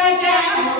again.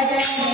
Bye,